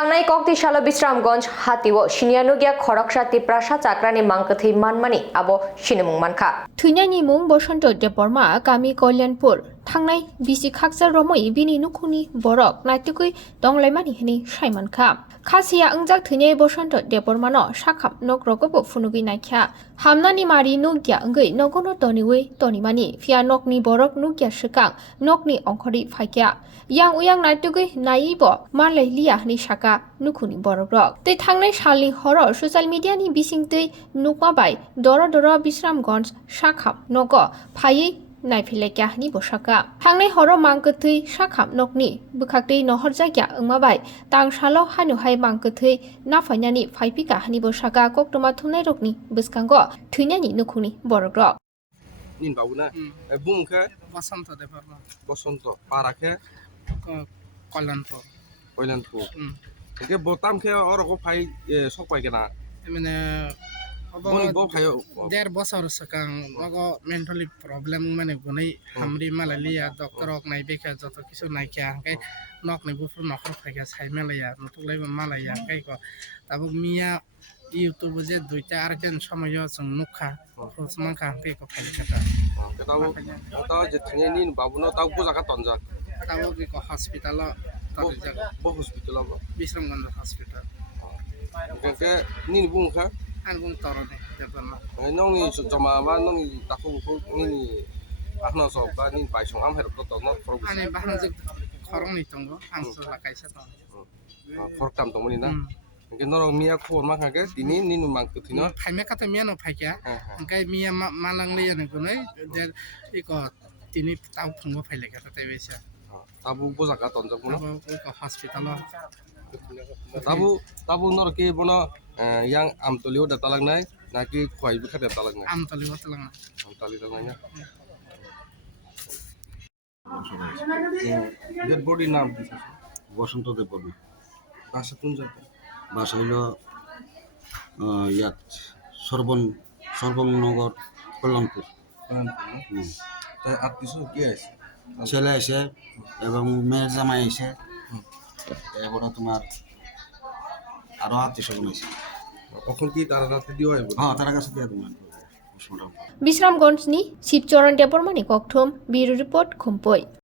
थांनाय कक्तिशालो विश्रामगंज हातिओ सिनियानुगिया खरकसा तिप्रासा चाक्रानि मांकथै मानमानि आबो सिनेमुं मानखा थुइनायनि मुं बसन्त देबबर्मा गामि कल्याणपुर थांनाय बिसि खाकसा रमै बिनि नुखुनि बरक नायतुकै दंलायमानि हनि साइमानखा खासिया अंजाक थुइनाय बसन्त देबबर्मानो साखाम नक रगबो फुनुगै नायख्या हामनानि मारि नुगिया अंगै नगनो तनिवै तनिमानि फिया नकनि बरक नुगिया सिकां नकनि अंखरि फाइक्या yang uyang naitugui naibo malai liya hni saka nukhuni borok rok tei thangnai salni horo social media ni bisingtei nukma bai doro doro Bisramganj sakham nogo phaiui naiphilaikya hni bosaka thangnai horo mangkthei sakham nokni bukhaktei nohorjakya wngma bai tangsalo hanuhai mangkthei nafainani phaipika hni bosaka koktoma thunai rokni bwskango thunani nukhuni borok rok nin babu na bumkha বসন্ত দেববর্মা বসন্ত পারাখে কল্যাণপুর কল্যাণপুর একে বতাম খে অরকো phi সকাই কেনা মানে বনি বো phi 1.5 বছর সিগাং মগো mentally problem মানে গুनै হামরি মালালিয়া doctor ok নাইবেখা যত কিছু নাইখা হাই নকনি বুফুর নখর ফাইখা সাইমালায়া নতুলাই মালায়া হাই কো তাবো মিয়া ইউটিউব যে দুইটা আরকেন সময় जों नुखा ফসমানখা হাই কো ফাইখা তাও যে থিনে নিন বাবু না তাও বুজাকা তনজা তাবো কি কো হসপিটাল তাদের জায়গা বো হসপিটাল আবো বিশ্রামগঞ্জ হসপিটাল একে নিন বুমখা আনগুন তরনে দেববর্মা নংনি জমা বা নংনি তাকো বুকো নিনি ahna so ba nin bai song am herok to no for আনে বাহনা যে খরংনি তঙ্গ হাংসো লাকাইসা তং for tam to moni na ke noro mia khor ma khake tini nin mang to thino ফাইমে কাতে মিয়ানো ফাইকা ওংকাই মিয়া মালাং লইয়ানো গুनै দের ইকো তিনি তাও ফুঙ্গো ফাইলেকা তাতে বেসা tabu bujaka tonjak muno ইকো hospital tabu nor ke bono yang amtolio da talangnai naki khwai bu khade talangnai Amtali বতলাং amtali talangnai dead body নাম কি বসন্ত দেববর্মা বাসা কোন জায়গা বাসা হইল ইয়াত সর্বনগর কল্যাণপুর তাই আত্মীয় কি আছে ছেলে এসে এবং মেয়ের জামাই এসে এবারে তোমার আরো আত্মীয় স্বজন এসে কখন কি তারা রাতে দিও আইবো হ্যাঁ তার কাছে দিয়ে তোমার Bisramganjni Sipchoran Debormani kokthum Bureau Report Khumpoi